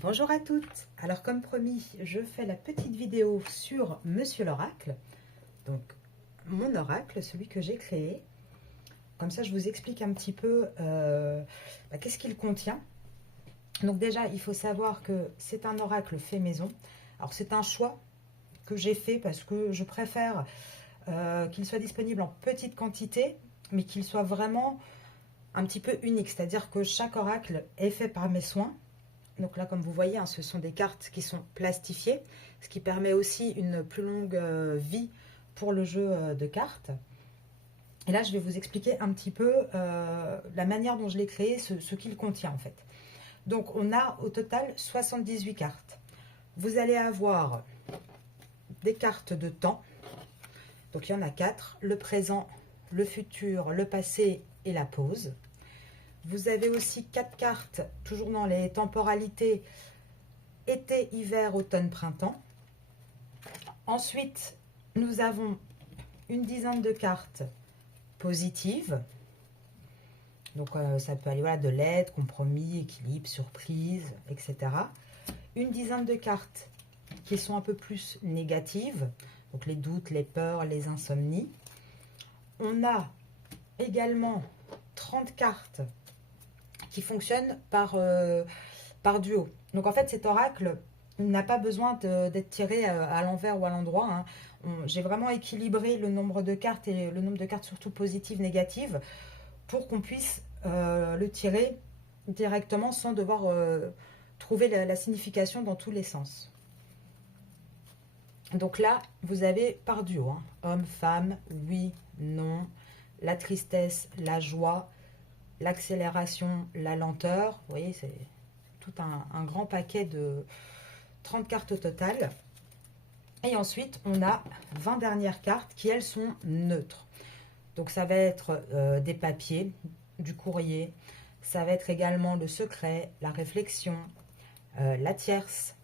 Bonjour à toutes. Alors comme promis, je fais la petite vidéo sur Monsieur l'Oracle. Donc mon oracle, celui que j'ai créé. Comme ça, je vous explique un petit peu qu'est-ce qu'il contient. Donc déjà, il faut savoir que c'est un oracle fait maison. Alors c'est un choix que j'ai fait parce que je préfère qu'il soit disponible en petite quantité, mais qu'il soit vraiment un petit peu unique. C'est-à-dire que chaque oracle est fait par mes soins. Donc là, comme vous voyez, ce sont des cartes qui sont plastifiées, ce qui permet aussi une plus longue vie pour le jeu de cartes. Et là, je vais vous expliquer un petit peu la manière dont je l'ai créé, ce qu'il contient en fait. Donc, on a au total 78 cartes. Vous allez avoir des cartes de temps. Donc, il y en a 4. Le présent, le futur, le passé et la pause. Vous avez aussi 4 cartes, toujours dans les temporalités, été, hiver, automne, printemps. Ensuite, nous avons une dizaine de cartes positives. Donc, ça peut aller de l'aide, compromis, équilibre, surprise, etc. Une dizaine de cartes qui sont un peu plus négatives. Donc, les doutes, les peurs, les insomnies. On a également 30 cartes qui fonctionne par duo. Donc en fait, cet oracle n'a pas besoin d'être tiré à l'envers ou à l'endroit. J'ai vraiment équilibré le nombre de cartes et le nombre de cartes surtout positives, négatives, pour qu'on puisse le tirer directement sans devoir trouver la signification dans tous les sens. Donc là, vous avez par duo, homme, femme, oui, non, la tristesse, la joie, l'accélération, la lenteur. Vous voyez, c'est tout un grand paquet de 30 cartes au total. Et ensuite, on a 20 dernières cartes qui, elles, sont neutres. Donc, ça va être des papiers, du courrier. Ça va être également le secret, la réflexion, la tierce.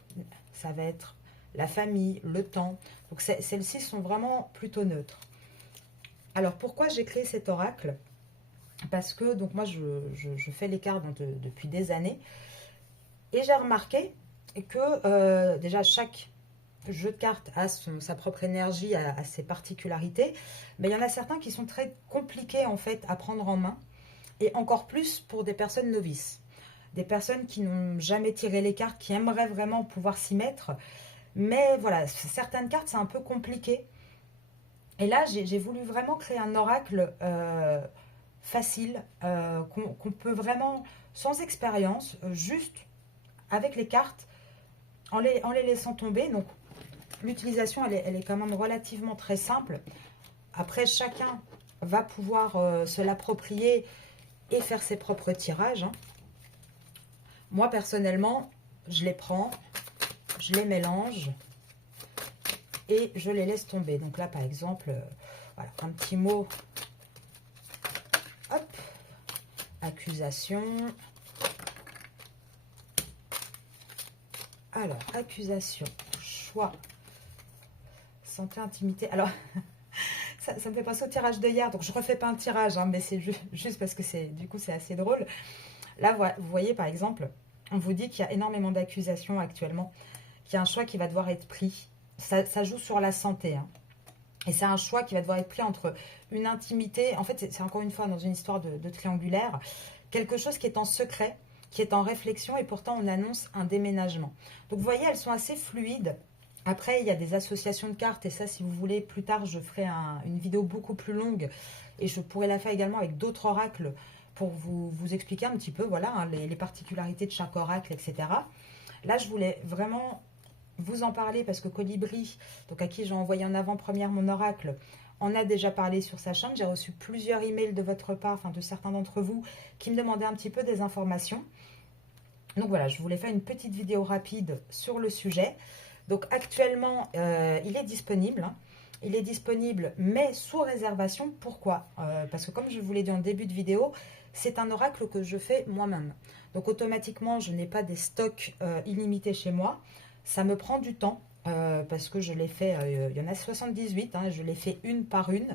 Ça va être la famille, le temps. Donc, celles-ci sont vraiment plutôt neutres. Alors, pourquoi j'ai créé cet oracle ? Parce que donc moi je fais les cartes depuis des années et j'ai remarqué que déjà chaque jeu de cartes a sa propre énergie, a ses particularités, mais il y en a certains qui sont très compliqués en fait à prendre en main, et encore plus pour des personnes novices, des personnes qui n'ont jamais tiré les cartes, qui aimeraient vraiment pouvoir s'y mettre, mais voilà, certaines cartes c'est un peu compliqué. Et là j'ai voulu vraiment créer un oracle facile, qu'on peut vraiment, sans expérience, juste avec les cartes, en les laissant tomber. Donc l'utilisation, elle est quand même relativement très simple. Après, chacun va pouvoir se l'approprier et faire ses propres tirages. Moi, personnellement, je les prends, je les mélange et je les laisse tomber. Donc là, par exemple, voilà, un petit mot. Hop, accusation. Alors, accusation, choix, santé, intimité. Alors, ça me fait penser au tirage de hier, donc je ne refais pas un tirage, mais c'est juste parce que du coup, c'est assez drôle. Là, vous voyez, par exemple, on vous dit qu'il y a énormément d'accusations actuellement, qu'il y a un choix qui va devoir être pris. Ça joue sur la santé, Et c'est un choix qui va devoir être pris entre une intimité, en fait c'est encore une fois dans une histoire de triangulaire, quelque chose qui est en secret, qui est en réflexion, et pourtant on annonce un déménagement. Donc vous voyez, elles sont assez fluides. Après, il y a des associations de cartes, et ça, si vous voulez, plus tard, je ferai une vidéo beaucoup plus longue, et je pourrai la faire également avec d'autres oracles pour vous expliquer un petit peu, voilà, les particularités de chaque oracle, etc. Là, je voulais vraiment vous en parler parce que Colibri, donc à qui j'ai envoyé en avant-première mon oracle, en a déjà parlé sur sa chaîne. J'ai reçu plusieurs emails de votre part, enfin de certains d'entre vous, qui me demandaient un petit peu des informations. Donc voilà, je voulais faire une petite vidéo rapide sur le sujet. Donc actuellement, il est disponible. Il est disponible, mais sous réservation. Pourquoi parce que comme je vous l'ai dit en début de vidéo, c'est un oracle que je fais moi-même. Donc automatiquement, je n'ai pas des stocks illimités chez moi. Ça me prend du temps parce que je l'ai fait, il y en a 78, je l'ai fait une par une.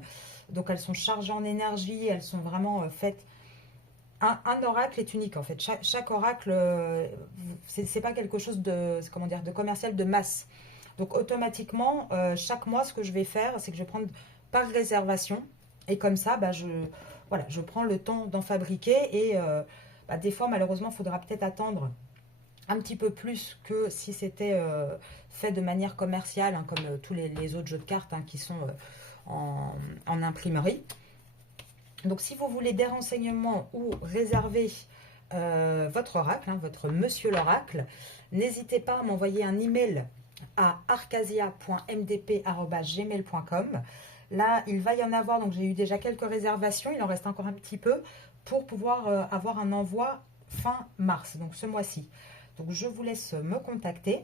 Donc elles sont chargées en énergie, elles sont vraiment faites un oracle est unique en fait. Chaque oracle, c'est pas quelque chose de, comment dire, de commercial de masse. Donc automatiquement, chaque mois, ce que je vais faire, c'est que je vais prendre par réservation. Et comme ça, bah, voilà, je prends le temps d'en fabriquer. Et bah, des fois, malheureusement, il faudra peut-être attendre un petit peu plus que si c'était fait de manière commerciale, hein, comme tous les autres jeux de cartes hein, qui sont en imprimerie. Donc si vous voulez des renseignements ou réserver votre oracle, hein, votre monsieur l'oracle, n'hésitez pas à m'envoyer un email à arcasia.mdp@gmail.com. Là, il va y en avoir, donc j'ai eu déjà quelques réservations, il en reste encore un petit peu pour pouvoir avoir un envoi fin mars, donc ce mois-ci. Donc je vous laisse me contacter.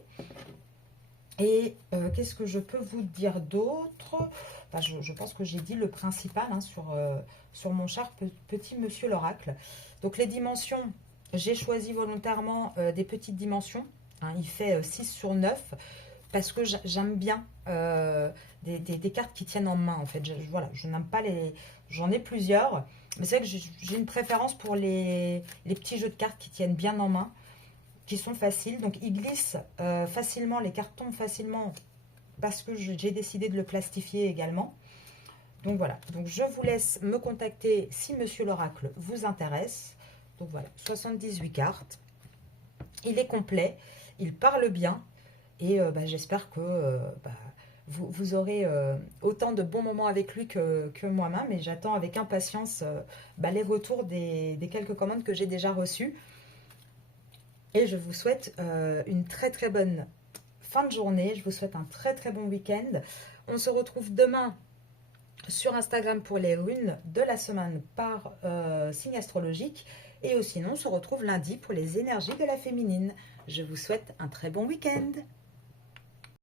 Et qu'est-ce que je peux vous dire d'autre? Enfin, je pense que j'ai dit le principal hein, sur mon cher petit monsieur l'oracle. Donc les dimensions, j'ai choisi volontairement des petites dimensions. Hein, il fait 6 sur 9 parce que j'aime bien des cartes qui tiennent en main en fait. Voilà, je n'aime pas les... J'en ai plusieurs, mais c'est vrai que j'ai une préférence pour les petits jeux de cartes qui tiennent bien en main, qui sont faciles. Donc ils glissent facilement, les cartes tombent facilement parce que j'ai décidé de le plastifier également. Donc voilà, donc je vous laisse me contacter si monsieur l'oracle vous intéresse. Donc voilà, 78 cartes. Il est complet, il parle bien et bah, j'espère que vous aurez autant de bons moments avec lui que moi-même. Et j'attends avec impatience les retours des quelques commandes que j'ai déjà reçues. Et je vous souhaite une très très bonne fin de journée. Je vous souhaite un très très bon week-end. On se retrouve demain sur Instagram pour les runes de la semaine par signe astrologique. Et sinon, on se retrouve lundi pour les énergies de la féminine. Je vous souhaite un très bon week-end.